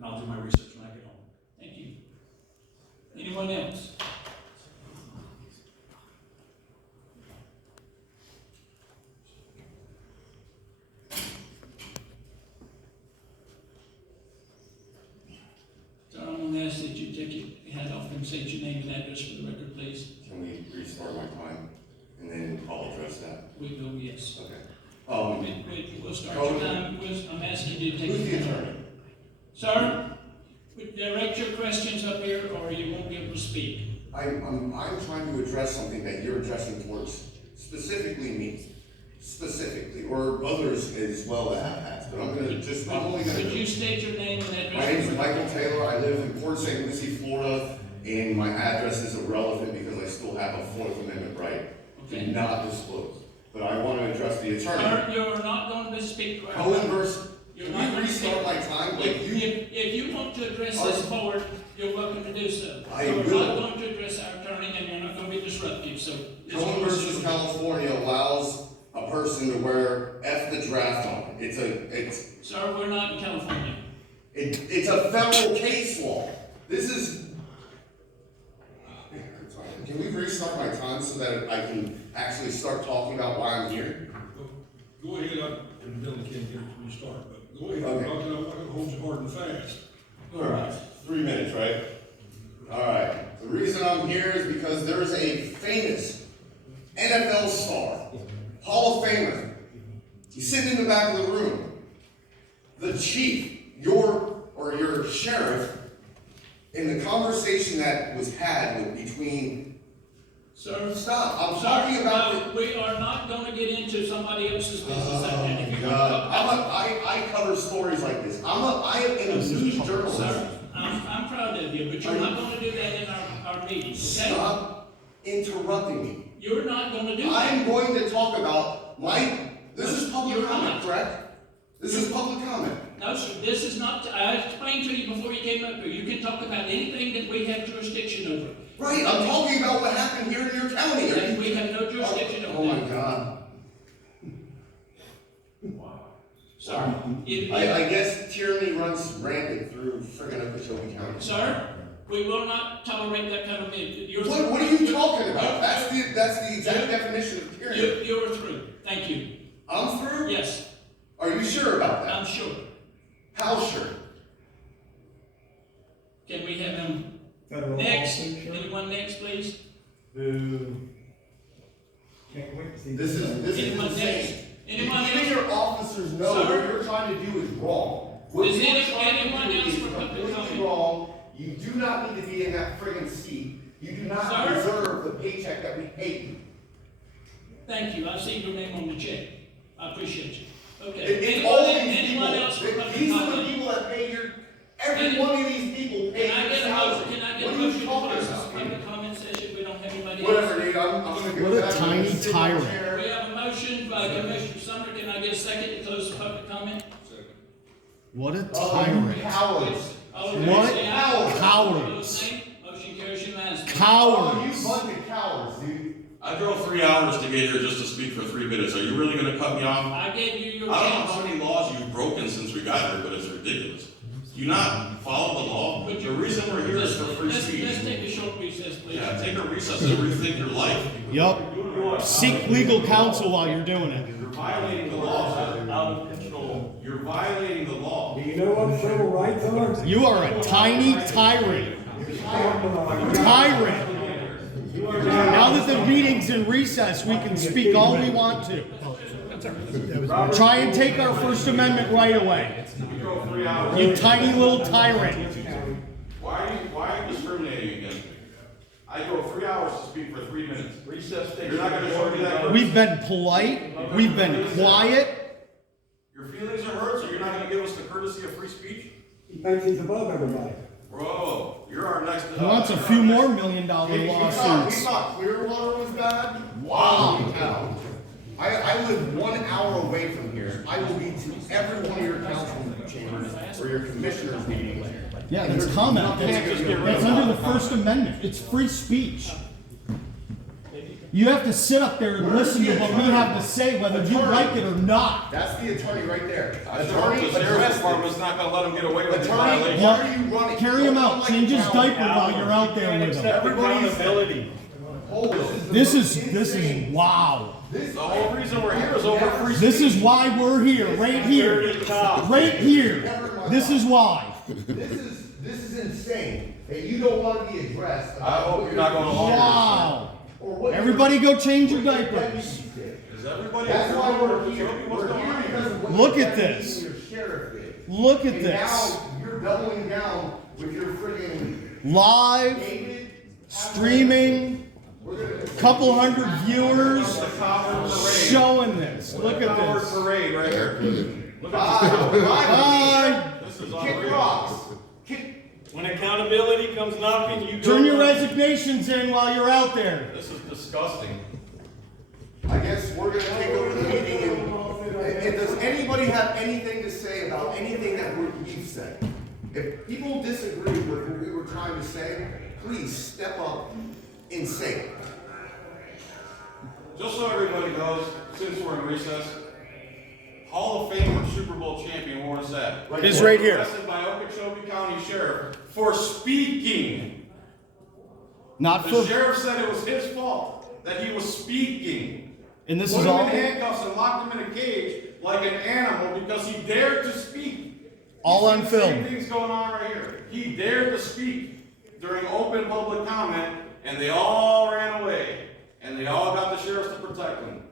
and I'll do my research when I get home. Thank you. Anyone else? So I'm going to ask that you take your hat off and state your name and address for the record, please. Can we restart my time and then I'll address that? We will, yes. Okay. We'll start your time. I'm asking you to take Who's the your time. attorney? Sir, direct your questions up here or you won't be able to speak. I'm trying to address something that you're addressing towards specifically me, or others as well that have hats, but I'm only gonna. Could you state your name and address? My name is Michael Taylor. I live in Port St. Lucie, Florida, and my address is irrelevant because I still have a Fourth Amendment right to not disclose. But I want to address the attorney. Sir, you're not going to speak. Cohen versus. You're Can we restart my time? If you want to address this board, you're welcome to do so. I We're will. not going to address our attorney, and you're not going to be disruptive. So. Cohen versus California allows a person to wear F the draft on. Sir, we're not in California. It's a federal case law. This is. Can we restart my time so that I can actually start talking about why I'm here? Go ahead, and Bill can't get it when you start, but go ahead, Okay. I'm gonna hold you hard and fast. All right, 3 minutes, right? All right. The reason I'm here is because there is a famous NFL star, Hall of Famer. He's sitting in the back of the room. The chief, your sheriff, in the conversation that was had between. Sir, Stop! I'm talking about. we are not going to get into somebody else's business. I cover stories like this. I am a news journalist. Sir, I'm proud of you, but you're not going to do that in our meetings, okay? Stop interrupting me. You're not going to do that. I'm going to talk about this is public You're comment, not. correct? This is public comment. No, sir, this is not, I explained to you before you came up here, you can talk about anything that we have jurisdiction over. Right, I'm talking about what happened here in your county. And we have no jurisdiction over Oh my that. God. Sorry. I guess tyranny runs rampant through friggin' Okeechobee County. Sir, we will not tolerate that kind of behavior. What are you talking about? That's the exact definition of tyranny. You're through. Thank you. I'm through? Yes, Are you sure about that? I'm sure. How sure? Can we have him Federal next? lawsuit, sure. Anyone next, please? Boo. Can't wait to see This is Anyone insane. next? Anyone Even else? your officers know Sir? what you're trying to do is wrong. What Is you're any- trying to anyone do else is for public completely comment? wrong. You do not need to be in that friggin' seat. You do not Sir? deserve the paycheck that we pay you. Thank you. I see your name on the check. I appreciate you. Okay. It's all these Anyone people. else for public These are the comment? people that pay your. Every Any- one of these people pay Can I your get a motion? salary. Can I get What a are you motion to talking close this about? public comment session? We don't have anybody else. Whatever, dude. I'm gonna go What a back and tiny sit in my tyrant. chair. We have a motion by Commissioner Sumner. Can I get a second to close the public comment? What a Oh, tyrant. you cowards. All in favor, What? say aye. Cowards. Opposed, nay. Motion carries unanimously. Oh, you Cowards. bunch of cowards, dude. I drove 3 hours to get here just to speak for 3 minutes. Are you really gonna cut me off? I gave you your I don't know chance. how many laws you've broken since we got here, but it's ridiculous. Do you not follow the law? But The reason we're here is for free Let's speech. take a short recess, please. Yeah, take a recess and rethink your life. Yup. Seek legal counsel while you're doing it. You're violating the law, sir. Out of control. You're violating the law. Do you know what civil rights are? You are a tiny tyrant. Tyrant. Now that the meeting's in recess, we can speak all we want to. Try and take our First Amendment right away. You drove 3 hours. You tiny little tyrant. Why are you discriminating against me? I drove 3 hours to speak for 3 minutes. Recess. You're not gonna show me that. We've been polite. We've been quiet. Your feelings are hurt, so you're not gonna give us the courtesy of free speech? He thinks he's above everybody. Bro, you're our next. He wants a few more $1 million We lawsuits. thought Clearwater was bad? Wow. Cow. I live 1 hour away from here. I will be to every one of your council chambers or your commissioners meetings. Yeah, that's comment. That's under the First Amendment. It's free speech. You have to sit up there and listen to what we have to say, whether you like it or not. That's the attorney right there. I sure hope Attorney the sheriff's addressed department's it. not gonna let him get away with this Attorney, violation. why are you running? Carry him out. Don't Change his like diaper while you're out there with him. Everybody's hold This is wow. The whole reason we're here is over free speech. This is why we're here, right here, right here. This is why. This is insane that you don't want to be addressed. I hope you're not gonna hold Wow. Or what Everybody go change your what diapers. deputies did. Is everybody? That's why we're here. What's We're going here on because here? of what Look your at deputies this. and your sheriff did. Look at And this. now you're doubling down with your friggin' Live, David. streaming, couple hundred viewers The coward parade. showing this. Look The at coward this. parade right here. Look at Bye. this. This is Kick unreal. rocks. Kick. When accountability comes knocking, you go. Turn your resignations in while you're out there. This is disgusting. I guess we're gonna take over the meeting and does anybody have anything to say about anything that we've said? If people disagree with what we were trying to say, please step up and say it. Just so everybody knows, since we're in recess, Hall of Famer Super Bowl champion Warren Sapp Is right here. arrested by Okeechobee County Sheriff for speaking. Not The for, sheriff said it was his fault that he was speaking. and this Put is him all, in handcuffs and locked him in a cage like an animal because he dared to speak. all You on see the same film. thing's going on right here. He dared to speak during open public comment, and they all ran away, and they all got the sheriffs to protect them.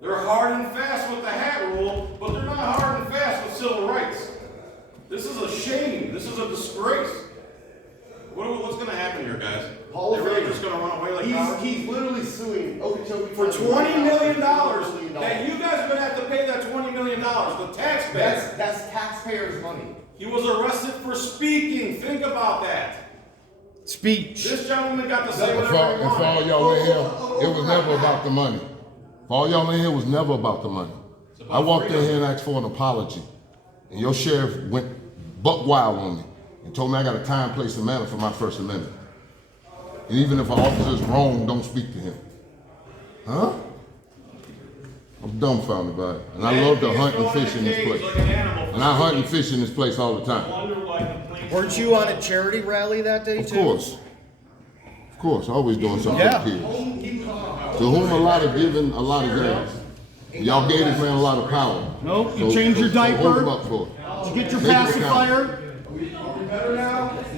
They're hard and fast with the hat rule, but they're not hard and fast with civil rights. This is a shame. This is a disgrace. What's going to happen here, guys? Hall of They're really Famer. just going to run away like cowards? He's literally suing Okeechobee For County $20 million, $20 that you guys are gonna have to pay that $20 million, the taxpayer. That's taxpayers' money. He was arrested for speaking, think about that. Speech. This gentleman got to say And whatever he for all wanted. y'all in here, it was never about the money. For all y'all in here, it was never about the money. I walked in here and asked for an apology, and your sheriff went buck wild on me and told me I got a time, place, and manner for my First Amendment. And even if an officer's wrong, don't speak to him. Huh? I'm dumbfounded by it. And I love to hunt and fish in this place. Like an animal. And I hunt and fish in this place all the time. Wonder why complaints. Weren't you on a charity rally that day Of too? course. Of course, always doing something Yeah. for the kids. To whom a lot of given, a lot of gain. Y'all gave this man a lot of power. Nope, you changed your So hold him diaper. up for it. Did you get your Take it account. pacifier?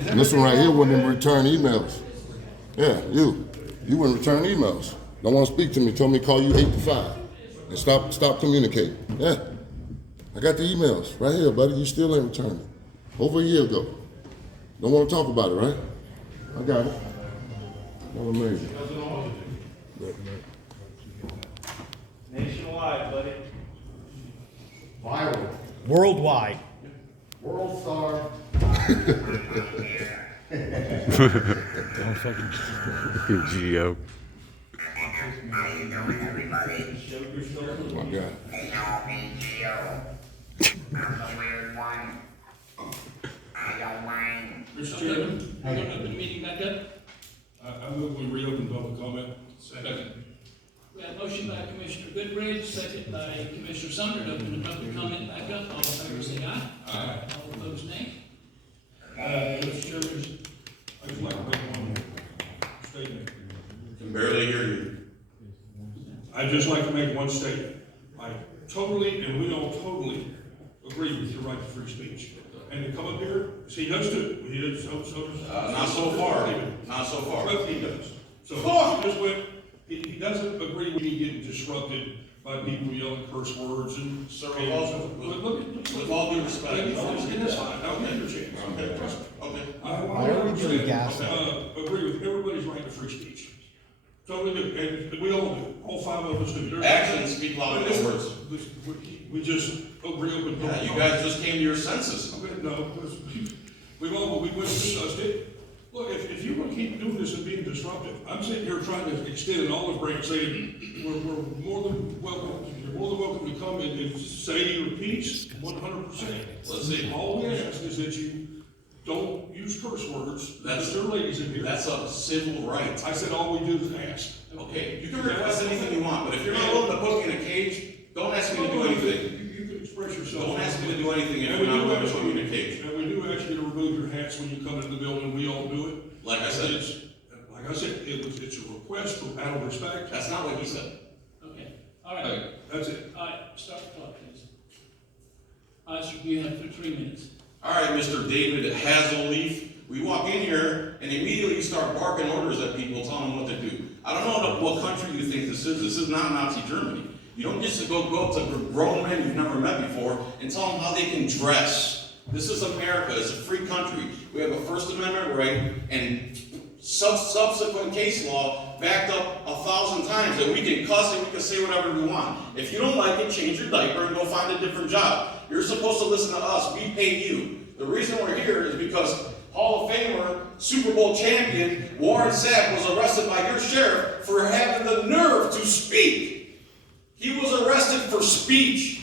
And this one right here wouldn't return emails. Yeah, you wouldn't return emails. Don't want to speak to me. Told me to call you 8 to 5 and stop communicating. Yeah, I got the emails right here, buddy. You still ain't returned it. Over a year ago. Don't want to talk about it, right? I got it. That was amazing. Nationwide, buddy. Viral. Worldwide. World star. Geo. My God. Mr. Chairman, We're gonna open the meeting back up. I move we reopen public comment. Second. We have a motion by Commissioner Goodrich, second by Commissioner Sumner to open the public comment back up. All in favor say aye. Aye. All opposed nay. Mr. Chairman, I'd just like to make one statement. Can barely hear you. I'd just like to make one statement. I totally, and we all totally agree with your right to free speech. And to come up here, see, he does too. He does, so does. Not so far. Not so far. Well, he does. So he just went, he doesn't agree with me getting disrupted by people yelling curse words and. Sir, with all due respect. And that's fine, I'll give you a chance. Okay. Trust me. Okay. Why are we doing gas? Agree with everybody's right to free speech. Totally do, and we all do, all five of us do. There's- Actions speak louder than words. We just agree with. Yeah, you guys just came to your senses. Okay, no, we went and discussed it. Look, if you want to keep doing this and being disruptive, I'm sitting here trying to extend an olive branch saying, we're more than welcome, you're more than welcome to come and say your piece, 100%. Let's see. All we ask is that you don't use curse words, That's- there are ladies in here. That's a civil right. I said all we do is ask. Okay, you can request anything you want, but if you're not willing to put me in a cage, don't ask me to do anything. You can express yourself. Don't ask me to do anything if And you're we not do willing to ask put me in a you, cage. and we do ask you to remove your hats when you come into the building, we all do it. Like I said. Like I said, it's a request from out of respect. That's not what he said. Okay, all right, That's it. all right, start the clock, please. All right, sir, you have 3 minutes. All right, Mr. David Hazelleaf, we walk in here and immediately you start barking orders at people, telling them what to do. I don't know what country you think this is. This is not Nazi Germany. You don't just go up to grown men you've never met before and tell them how they can dress. This is America. It's a free country. We have a First Amendment right, and subsequent case law backed up 1,000 times that we can cuss and we can say whatever we want. If you don't like it, change your diaper and go find a different job. You're supposed to listen to us. We pay you. The reason we're here is because Hall of Famer, Super Bowl champion, Warren Sapp was arrested by your sheriff for having the nerve to speak. He was arrested for speech.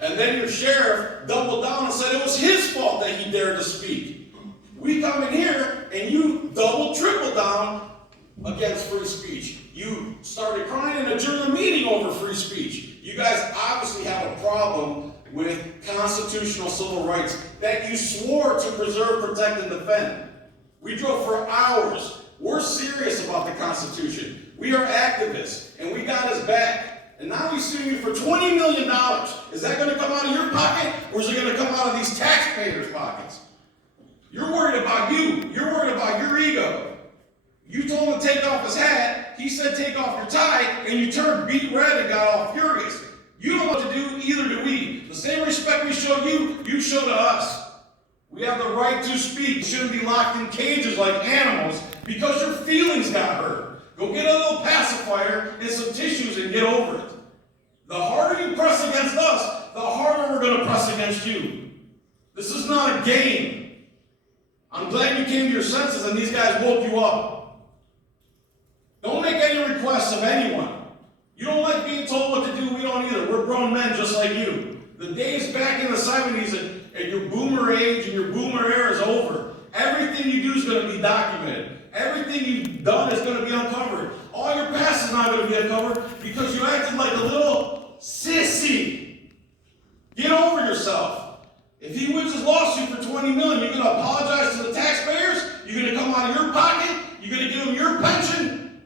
And then your sheriff doubled down and said it was his fault that he dared to speak. We come in here and you double, triple down against free speech. You started crying and adjourned the meeting over free speech. You guys obviously have a problem with constitutional civil rights that you swore to preserve, protect, and defend. We drove for hours. We're serious about the Constitution. We are activists, and we got his back. And now he's suing you for $20 million. Is that going to come out of your pocket, or is it going to come out of these taxpayers' pockets? You're worried about you. You're worried about your ego. You told him to take off his hat. He said take off your tie, and you turned beet red and got all furious. You don't know what to do, either do we. The same respect we show you, you show to us. We have the right to speak. You shouldn't be locked in cages like animals because your feelings got hurt. Go get a little pacifier and some tissues and get over it. The harder you press against us, the harder we're going to press against you. This is not a game. I'm glad you came to your senses and these guys woke you up. Don't make any requests of anyone. You don't like being told what to do, we don't either. We're grown men just like you. The days back in the 70s and your boomer age and your boomer era is over. Everything you do is going to be documented. Everything you've done is going to be uncovered. All your past is not going to be uncovered because you acted like a little sissy. Get over yourself. If he wins his lawsuit for $20 million, you're going to apologize to the taxpayers? You're going to come out of your pocket? You're going to give them your pension?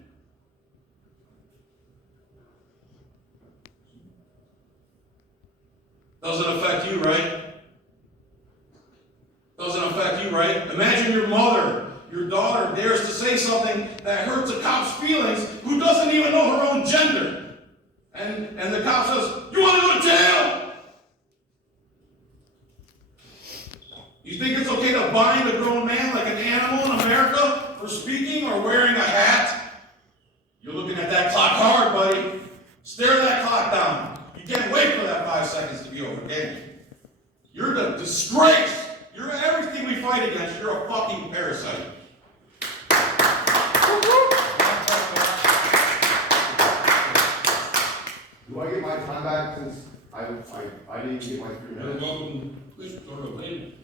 Doesn't affect you, right? Doesn't affect you, right? Imagine your mother, your daughter dares to say something that hurts a cop's feelings who doesn't even know her own gender. And the cop says, "You want to go to jail?" You think it's okay to bind a grown man like an animal in America for speaking or wearing a hat? You're looking at that clock hard, buddy. Stare that clock down. You can't wait for that 5 seconds to be over, can you? You're the disgrace. You're everything we fight against. You're a fucking parasite. Do I get my time back since I didn't get my 3 You're minutes? welcome. Wait a minute.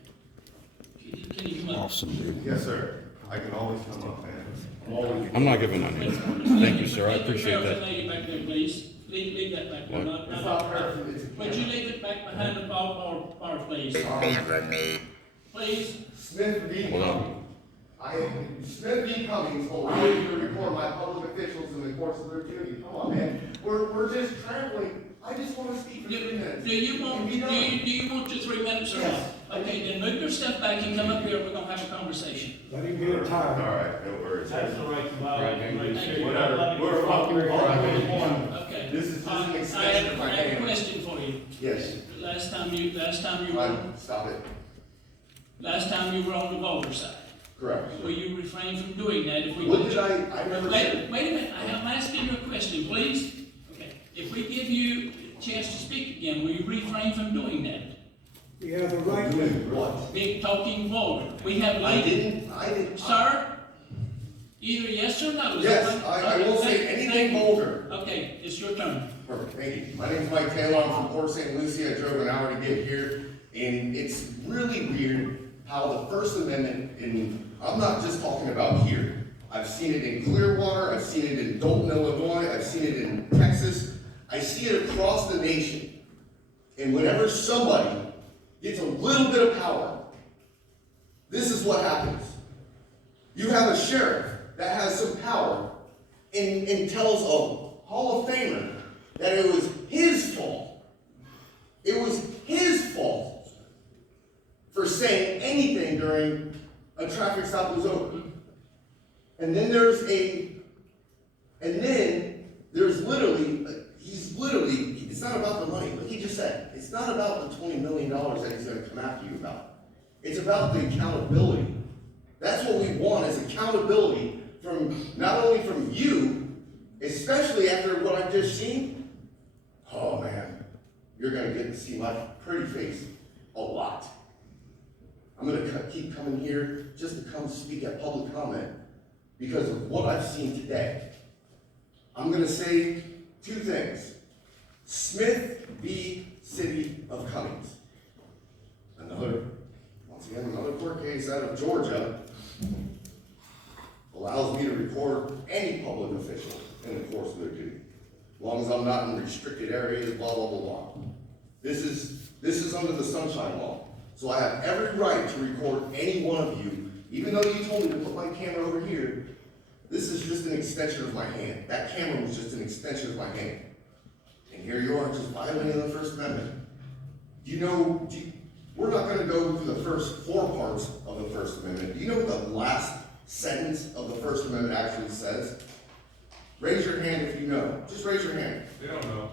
Can you come up? Awesome, dude. Yes, sir. I can always come up, man. I'm always. I'm not giving on you. Thank you, sir. I appreciate that. Lady back there, please. Leave that back there. What? It's not her, it's a Would you leave it back behind the fireplace? Please? Smith v. Hold on. Cummings. Smith v. Cummings allowed me to record my public officials in the course of their duty. Come on, man. We're just traveling. I just want to speak for 3 minutes. Do you want your 3 minutes or not? Yes. Okay, then move your step back and come up here, we're gonna have a conversation. Let him get a All tire. right, no worries. That's the right to violate. Whatever. We're fucking, all right, Okay. This is just an I extension of my have a hand. question for you. Yes. Last time you were on the voter side, Correct. will you refrain from doing that if we? What did I never said. Wait a minute, I'm asking you a question, please. Okay, if we give you a chance to speak again, will you refrain from doing that? He has a right to. Doing what? Big talking vulgar. We have I ladies. didn't. Sir, either yes or no. Is Yes, that right? I will say Thank anything you. vulgar. Okay, it's your turn. Perfect, thank you. My name's Mike Taylor, I'm from Port St. Lucie. I drove an hour to get here, and it's really weird how the First Amendment, and I'm not just talking about here. I've seen it in Clearwater, I've seen it in Dalton, Illinois, I've seen it in Texas. I see it across the nation. And whenever somebody gets a little bit of power, this is what happens. You have a sheriff that has some power and tells a Hall of Famer that it was his fault. It was his fault for saying anything during a traffic stop was over. And then there's literally, it's not about the money. What he just said, it's not about the $20 million that he's going to come after you about. It's about the accountability. That's what we want, is accountability from, not only from you, especially after what I've just seen. Oh man, you're going to get to see my pretty face a lot. I'm going to keep coming here just to come speak at public comment because of what I've seen today. I'm going to say two things. Smith v. City of Cummings. Once again, another court case out of Georgia allows me to record any public official in the course of their duty, as long as I'm not in restricted areas, blah, blah, blah, blah. This is under the Sunshine Law. So I have every right to record any one of you, even though you told me to put my camera over here. This is just an extension of my hand. That camera was just an extension of my hand. And here you are, just violating the First Amendment. We're not going to go through the first 4 parts of the First Amendment. Do you know what the last sentence of the First Amendment actually says? Raise your hand if you know. Just raise your hand. They don't know.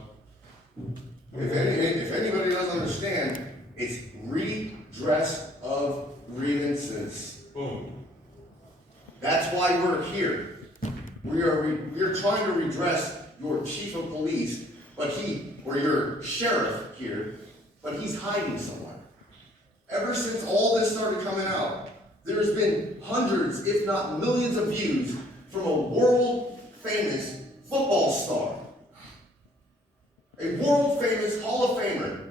If anybody doesn't understand, it's redress of grievances. Boom. That's why we're here. We're trying to redress your chief of police, or your sheriff here, but he's hiding somewhere. Ever since all this started coming out, there's been hundreds, if not millions of views from a world famous football star. A world famous Hall of Famer.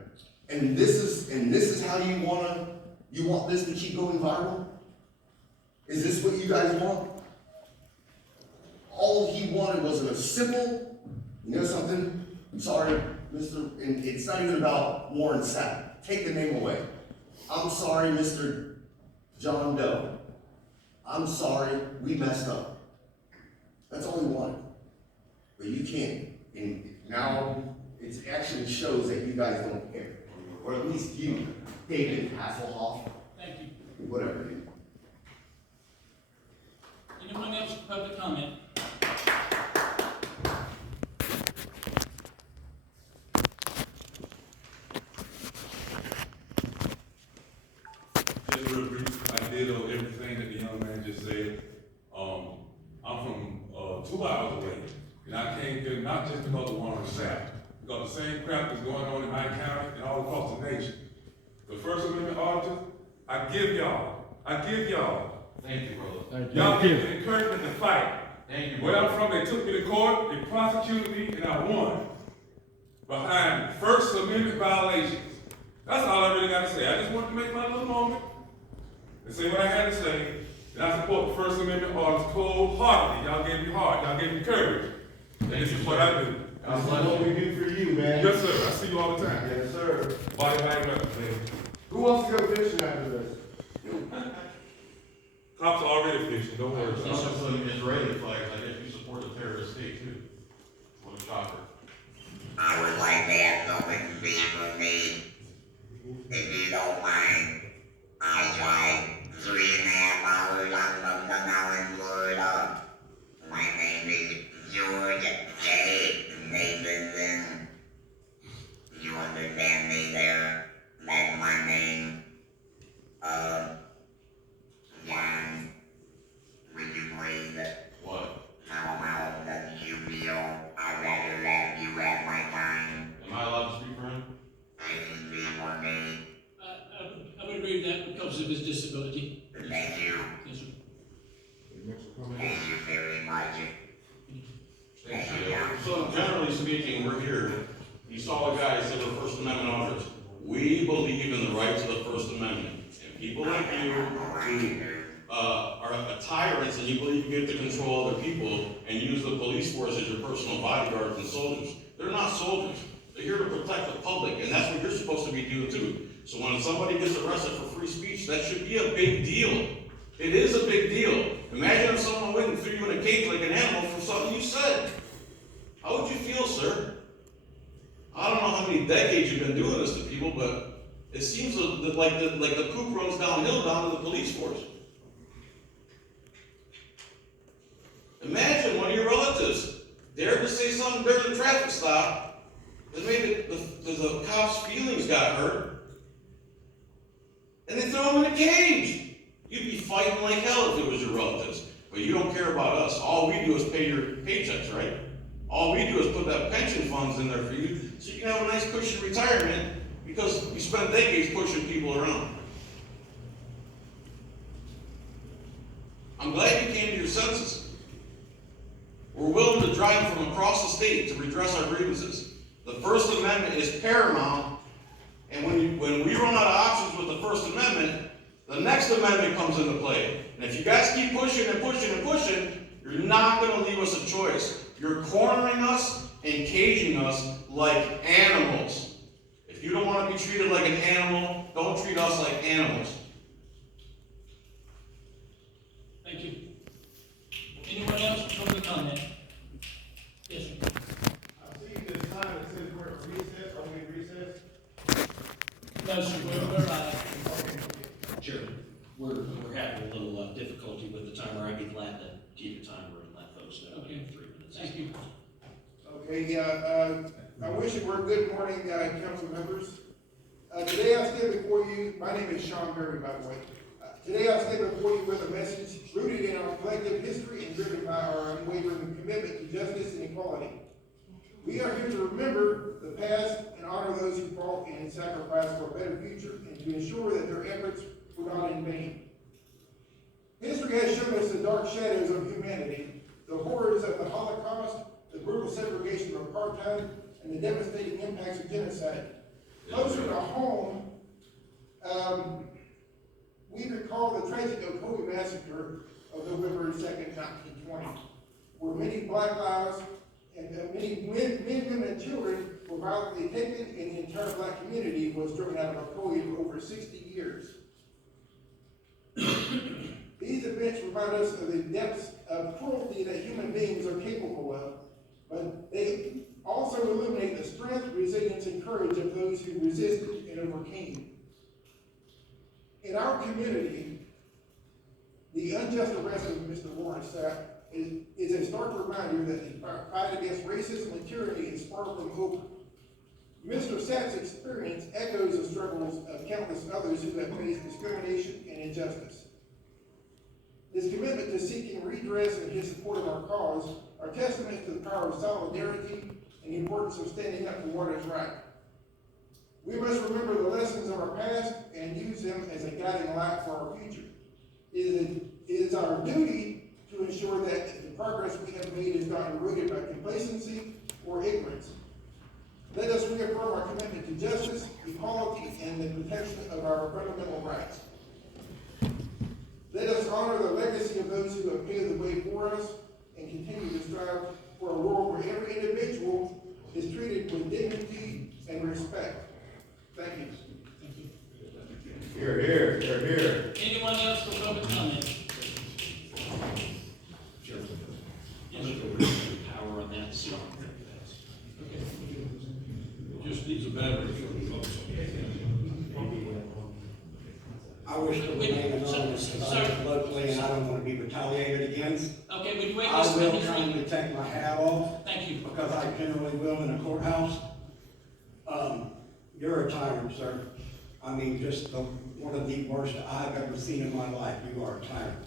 And this is how you want this to keep going viral? Is this what you guys want? All he wanted was a simple, you know something? I'm sorry, and it's not even about Warren Sapp. Take the name away. I'm sorry, Mr. John Doe. I'm sorry, we messed up. That's all he wanted. But you can't. And now it actually shows that you guys don't care. Or at least you, David Hasselhoff. Thank you. Whatever, dude. Anyone else for public comment? Just real brief, I did everything that the young man just said. I'm from 2 hours away, and I came here not just because of Worren Sapp, because the same crap is going on in my county and all across the nation. The First Amendment auditors, I give y'all. Thank you, brother. Thank you. Y'all give me encouragement to fight. Thank you, Where I'm brother. from, they took me to court, they prosecuted me, and I won. Behind First Amendment violations. That's all I really got to say. I just wanted to make my little moment and say what I had to say. And I support the First Amendment auditors cold-heartedly. Y'all gave me heart. Y'all gave me courage. And this is what I do. This is what we do for you, man. Yes, sir. I see you all the time. Yes, sir. Body back up, man. Who wants to go fishing after this? Cops are already fishing. Don't worry. There's also some Israeli flags. I guess you support the terrorist state too. What a shocker. I would like to have something to be with me. If you don't mind, I drive 3.5 hours out from the Florida. My name is George J. Davidson. You understand me there? That's my name. John, would you please? What? How about that you feel? I'd rather have you at my time. Am I allowed to speak for him? Please be for me. I would agree with that because of his disability. Thank you. Yes, sir. Thank you very much. Thank you. So generally speaking, we're here. You saw a guy say we're First Amendment auditors. We believe in the rights of the First Amendment. If people like you who are tyrants and you believe you get to control other people and use the police force as your personal bodyguards and soldiers. They're not soldiers. They're here to protect the public, and that's what you're supposed to be doing too. So when somebody gets arrested for free speech, that should be a big deal. It is a big deal. Imagine if someone went and threw you in a cage like an animal for something you said. How would you feel, sir? I don't know how many decades you've been doing this to people, but it seems like the poop runs downhill down to the police force. Imagine one of your relatives dared to say something during the traffic stop that made the cop's feelings got hurt, and they throw him in a cage. You'd be fighting like hell if it was your relatives, but you don't care about us. All we do is pay your paychecks, right? All we do is put that pension funds in there for you so you can have a nice cushy retirement because you spent decades pushing people around. I'm glad you came to your senses. We're willing to drive from across the state to redress our grievances. The First Amendment is paramount, and when we run out of options with the First Amendment, the next amendment comes into play. And if you guys keep pushing and pushing and pushing, you're not going to leave us a choice. You're cornering us and caging us like animals. If you don't want to be treated like an animal, don't treat us like animals. Thank you. Anyone else from the comment? Yes, sir. I see this sign that says we're at recess, are we at recess? No, sir, we're Chairman, we're having a little difficulty with the timer. I'd be glad to keep the timer and let folks know. Okay. 3 minutes. Thank you. Okay, I wish it were good morning, council members. Today I stand before you, my name is Sean Berry, by the way. Today I stand before you with a message rooted in our collective history and driven by our unwavering commitment to justice and equality. We are here to remember the past and honor those who fought and sacrificed for a better future and to ensure that their efforts were not in vain. History has shown us the dark shadows of humanity, the horrors of the Holocaust, the brutal segregation of apartheid, and the devastating impacts of genocide. Closer to home, we recall the tragic Okeechobee massacre of November 2nd, 1920, where many black lives and many men, women, and children were violently taken, and the entire black community was driven out of Okeechobee for over 60 years. These events remind us of the depths of cruelty that human beings are capable of, but they also illuminate the strength, resilience, and courage of those who resisted and overcame. In our community, the unjust arrest of Mr. Warren Sapp is a stark reminder that the fight against racism and tyranny is far from over. Mr. Sapp's experience echoes the struggles of countless others who have faced discrimination and injustice. His commitment to seeking redress and his support of our cause are testaments to the power of solidarity and the importance of standing up for what is right. We must remember the lessons of our past and use them as a guiding light for our future. It is our duty to ensure that the progress we have made is not eroded by complacency or ignorance. Let us reaffirm our commitment to justice, equality, and the protection of our fundamental rights. Let us honor the legacy of those who have paved the way for us and continue to strive for a world where every individual is treated with dignity and respect. Thank you. Here, here, here, here. Anyone else for public comment? Yes, sir. Power on that, so. Just needs a battery for the folks. I wish to remain anonymous because I live locally and I don't want to be retaliated against. Okay, would you wait I just a will minute? come to take my hat off Thank you. because I generally will in a courthouse. You're a tyrant, sir. I mean, just one of the worst I've ever seen in my life. You are a tyrant.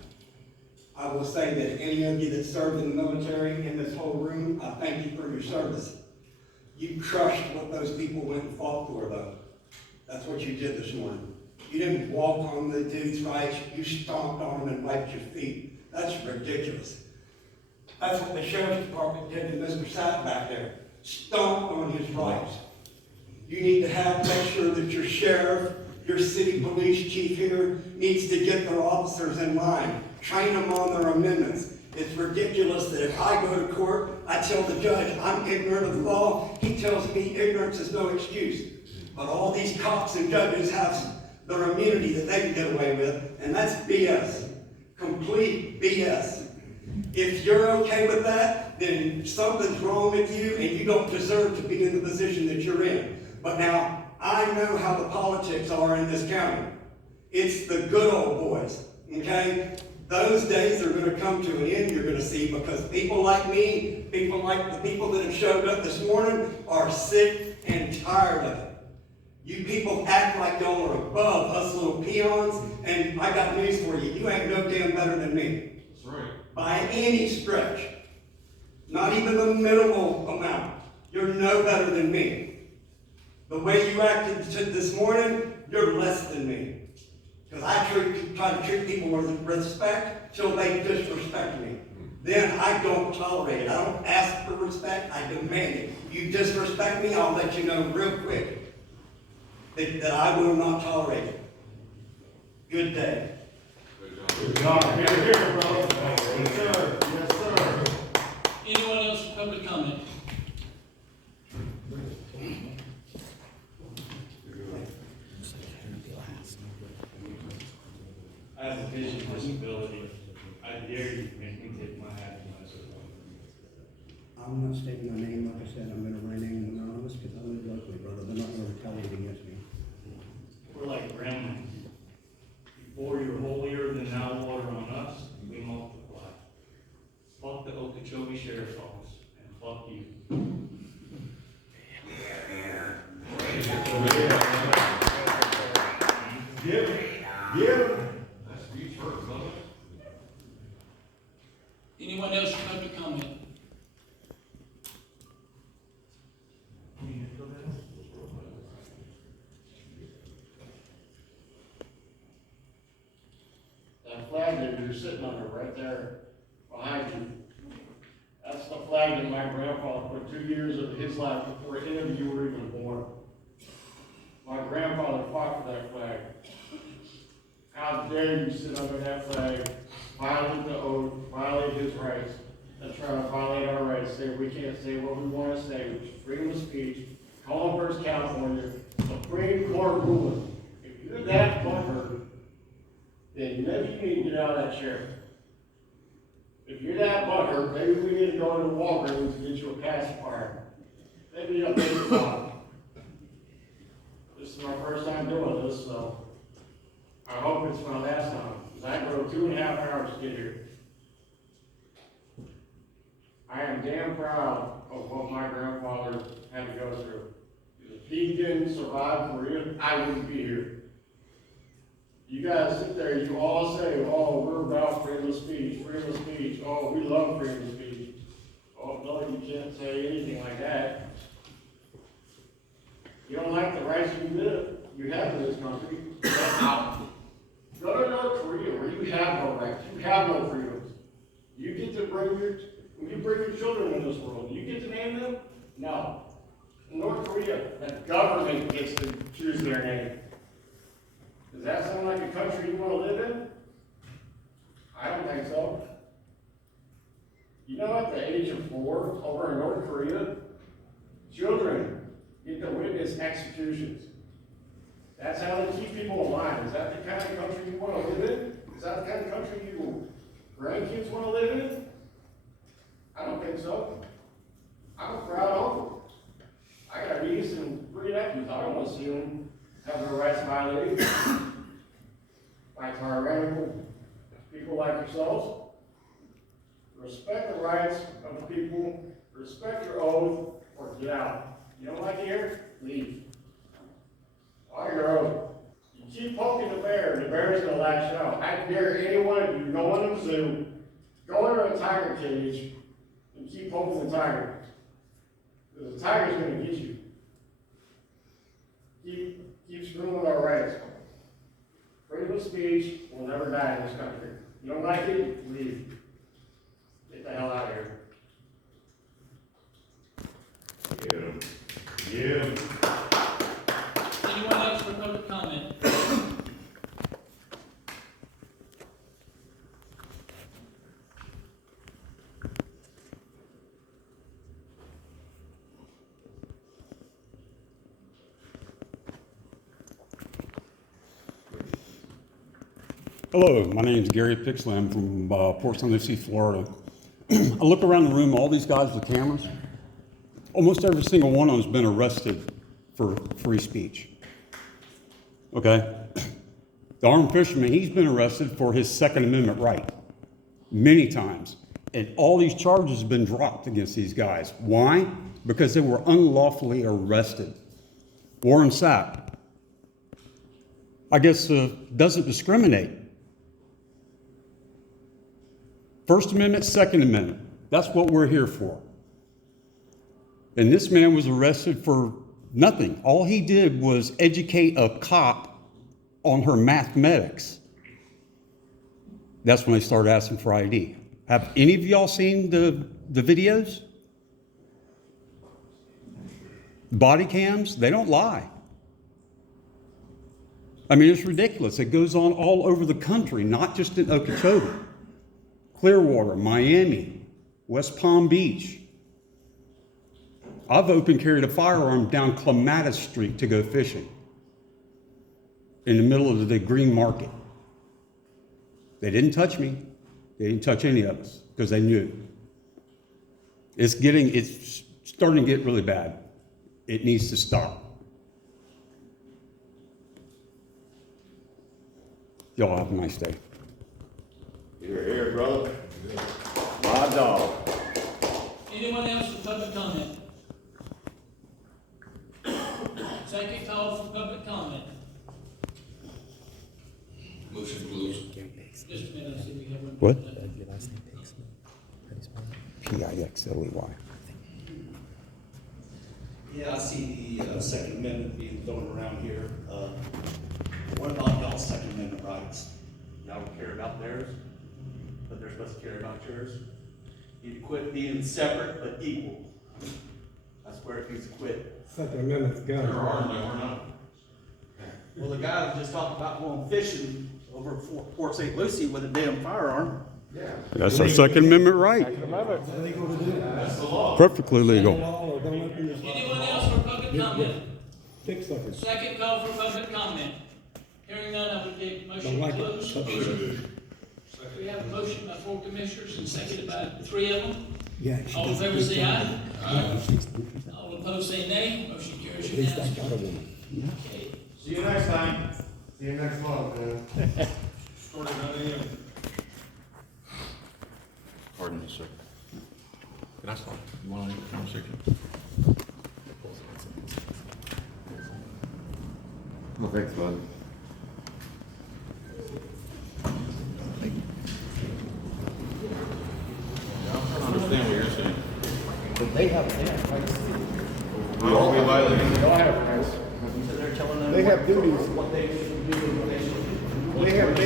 I will say that any of you that served in the military in this whole room, I thank you for your service. You crushed what those people went and fought for, though. That's what you did this morning. You didn't walk on the dude's rights, you stomped on them and wiped your feet. That's ridiculous. That's what the sheriff's department did to Mr. Sapp back there. Stomped on his rights. You need to make sure that your sheriff Your city police chief here needs to get their officers in line, train them on their amendments. It's ridiculous that if I go to court, I tell the judge I'm ignorant of the law, he tells me ignorance is no excuse. But all these cops and judges have their immunity that they can get away with, and that's BS. Complete BS. If you're okay with that, then something's wrong with you and you don't deserve to be in the position that you're in. But now, I know how the politics are in this county. It's the good old boys, okay? Those days are gonna come to an end, you're gonna see, because people like me, people like the people that have showed up this morning are sick and tired of it. You people act like y'all are above us little peons, and I got news for you. You ain't no damn better than me. That's right. By any stretch. Not even the minimal amount. You're no better than me. The way you acted this morning, you're less than me. Because I try to treat people with respect till they disrespect me. Then I don't tolerate it. I don't ask for respect, I demand it. You disrespect me, I'll let you know real quick that I will not tolerate it. Good day. Good job. Here, here, bro. Yes, sir. Yes, sir. Anyone else for public comment? I have a vision disability. I dare you to make me take my hat and my survival. I'm not stating my name, like I said, I'm gonna remain anonymous because I live locally, brother. They're not gonna retaliate against me. We're like grandma. Before you're holier than thou water on us, we multiply. Fuck the Okeechobee Sheriff's Office, and fuck you. That's huge hurt, brother. Anyone else for public comment? That flag that you're sitting under right there behind you, that's the flag that my grandfather put 2 years of his life before any of you were even born. My grandfather fought for that flag. How dare you sit under that flag, violate the oath, violate his rights, and try to violate our rights, say we can't say what we want to say, which is freedom of speech, call First California, Supreme Court ruling. If you're that butthurt, then maybe you need to get out of that chair. If you're that butthurt, maybe we need to go to Walgreens and get you a pacifier. Maybe you'll take it off. This is my first time doing this, so I hope it's my last time, because I drove 2.5 hours to get here. I am damn proud of what my grandfather had to go through. If he didn't survive Korea, I wouldn't be here. You guys sit there, you all say, oh, we're about freedom of speech, oh, we love freedom of speech. Oh, no, you can't say anything like that. You don't like the rights you have in this country, get out. Go to North Korea where you have no rights, you have no freedoms. You get to when you bring your children in this world, you get to name them? No. In North Korea, the government gets to choose their name. Does that sound like a country you want to live in? I don't think so. You know, at the age of 4, over in North Korea, children get to witness executions. That's how they keep people alive. Is that the kind of country you want to live in? Is that the kind of country your grandkids want to live in? I don't think so. I'm a proud uncle. I got a niece and 3 nephews. I don't want to see them have their rights violated by tyrannical people like yourselves. Respect the rights of the people, respect your oath, or get out. You don't like it here? Leave. On your oath. You keep poking the bear's gonna lash out. I dare any one of you go in a zoo, go into a tiger cage, and keep poking the tiger. Because the tiger's gonna get you. Keep screwing with our rights. Freedom of speech will never die in this country. You don't like it? Leave. Get the hell out of here. Yeah. Anyone else for public comment? Hello, my name is Gary Pixley. I'm from Port St. Lucie, Florida. I look around the room, all these guys with cameras. Almost every single one of them has been arrested for free speech. Okay? The armed fisherman, he's been arrested for his Second Amendment right many times. And all these charges have been dropped against these guys. Why? Because they were unlawfully arrested. Warren Sapp, I guess, doesn't discriminate. First Amendment, Second Amendment. That's what we're here for. And this man was arrested for nothing. All he did was educate a cop on her mathematics. That's when they started asking for ID. Have any of y'all seen the videos? Body cams, they don't lie. I mean, it's ridiculous. It goes on all over the country, not just in Okeechobee. Clearwater, Miami, West Palm Beach. I've open carried a firearm down Clematis Street to go fishing in the middle of the green market. They didn't touch me. They didn't touch any of us because they knew. It's starting to get really bad. It needs to stop. Y'all have a nice day. You're here, brother. My dog. Anyone else for public comment? Second call for public comment. Motion closed. Just a minute, I see we have one. What? Pixley. Yeah, I see the Second Amendment being thrown around here. What about y'all's Second Amendment rights? Y'all don't care about theirs, but they're supposed to care about yours. You need to quit being separate but equal. That's where it needs to quit. Second Amendment's gun. There are, no, we're not. Well, the guy that just talked about going fishing over Port St. Lucie with a damn firearm. Yeah. That's our Second Amendment right. That's the law. Perfectly legal. Anyone else for public comment? Fix something. Second call for public comment. Hearing none, I would take motion to close. We have a motion by 4 commissioners and seconded by 3 of them. Yeah. All in favor say aye. All opposed say nay. Motion carries unanimously. Okay. See you next time. See you next month, man. Starting at 9 a.m. Pardon me, sir. Can I stop? You want to have a conversation? Well, thanks, bud. I don't understand what you're saying. But they have rights. How are we violating? They don't have rights. So they're telling them They have duties. what they should do and what they shouldn't do. They have duties.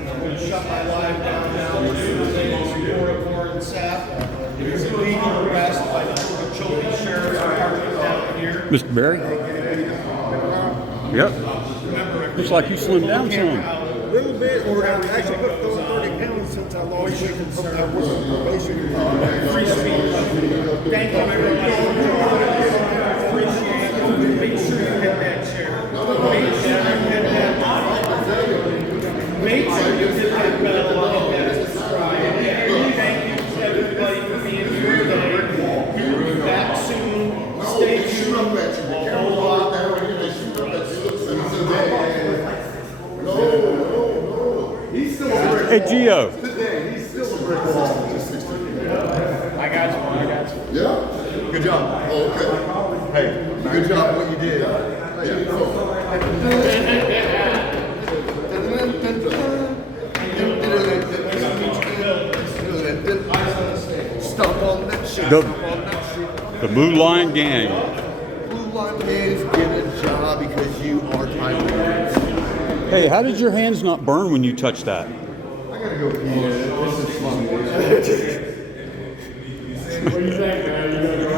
I'm going to shut my live down now. Warren Sapp. He was illegal arrest by the Okeechobee Sheriff's Department down here. Mr. Barry? Yep. Looks like you slimmed down some. A little bit, or I've actually put 30 pounds since I lost weight from probation. Free speech. Thank you, everybody. Appreciate it. Make sure you hit that chair. Make sure you hit that button. Make sure you hit that bell. Thank you, everybody, for being here today. We'll be back soon. Stay tuned. Hey, Gio. He's still a brick wall. I got you. Yeah? Good job. Oh, okay. Hey, good job what you did. Yeah, cool. Stomp on that shit. The Blue Line Gang. Blue Line Gangs get a job because you are Taiwanese. Hey, how did your hands not burn when you touched that? I gotta go pee. This is fun. What do you think, man? You gonna go?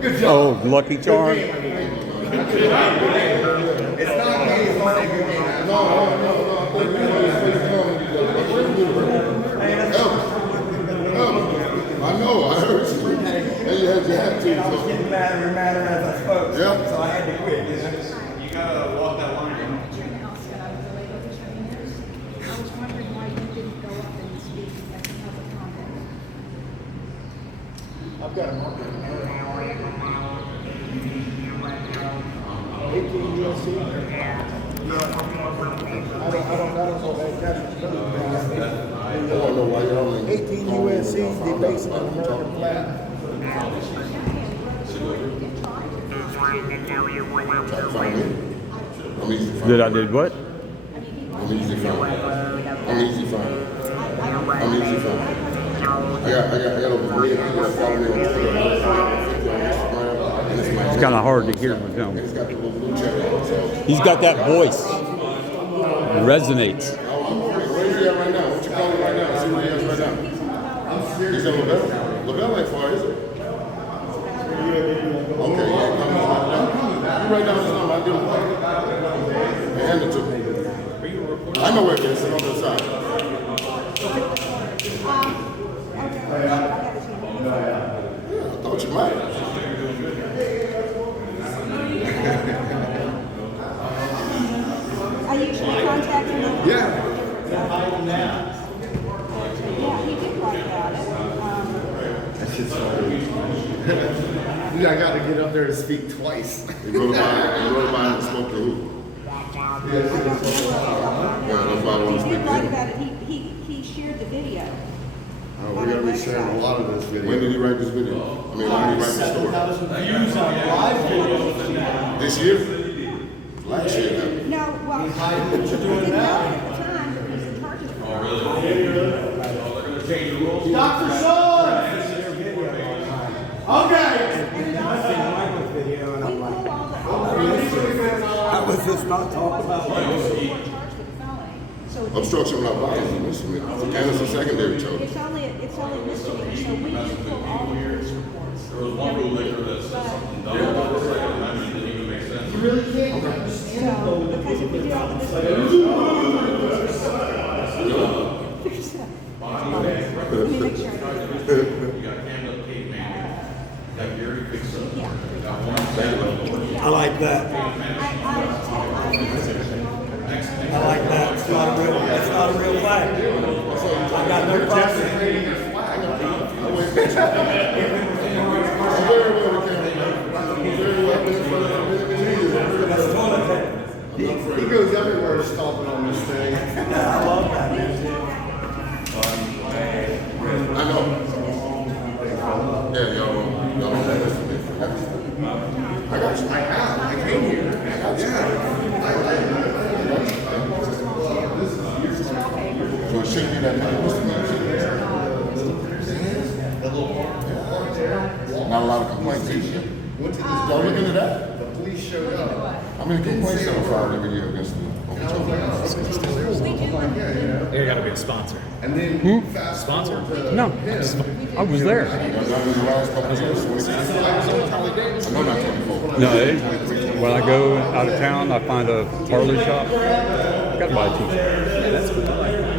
Good job. Oh, Lucky Charm. It's not me, it's my good game. No. Yeah. So I had to quit. You gotta walk that line. I was wondering why you didn't go up and speak at the public comment. I've got a marker. 18 USC. I don't know that. I don't know why y'all ain't. 18 USC, debasing an American flag. Find me. I'm easy to find. Did I did what? I'm easy to find. I'm easy to find. I'm easy to find. I got over 1 million people that follow me on Twitter. It's kind of hard to hear with him. It's got the little blue check on it, so. He's got that voice. It resonates. Where is he at right now? What you calling right now? See where he is right now. He's in LaBelle. LaBelle ain't far, is it? Okay, yeah, come on. You write down his number, I'll give him a call. Hand it to me. I know where it is, it's on the side. Yeah, I thought you might. Are you contacting him? Yeah. Yeah, he did write about it. That's just so I got to get up there to speak twice. He wrote about it and spoke to who? Yeah, that's why I want to He speak did to write him. about it, he shared the video. We're going to be sharing a lot of this video. When did he write this video? I mean, when did he write the story? 7,000 views on live videos. This year? Last year now. No, well, He's he hiding what you're didn't doing know now. at the time that he was in charge of the Dr. Sean! Okay! I was just not talking about Obstruction without violence is a misdemeanor, and it's a secondary charge. It's only a misdemeanor, so we did pull all the police reports. There was one rule maker that said something dumb about the Second Amendment that didn't even make sense. You really can't understand though. Because if we do all the misdemeanors. Let me make sure. You got Hand Up Caveman, you got Gary Fixon, you got Warren Sapp. I like that. I like that. It's not a real flag. I got no problem. He goes everywhere stomping on this thing. I love that. I know. Yeah, y'all don't listen to me. I got you. I have. I came here. So it shouldn't be that many misdemeanors. Not a lot of complaints. Y'all look into that? The police showed up. How many complaints are filed every year against the Okeechobee? There gotta be a sponsor. And then fast Sponsor? No, I was there. That was the last couple of years. I know not 24. No, when I go out of town, I find a parlor shop. I gotta buy a t-shirt. Yeah, that's cool. I like that.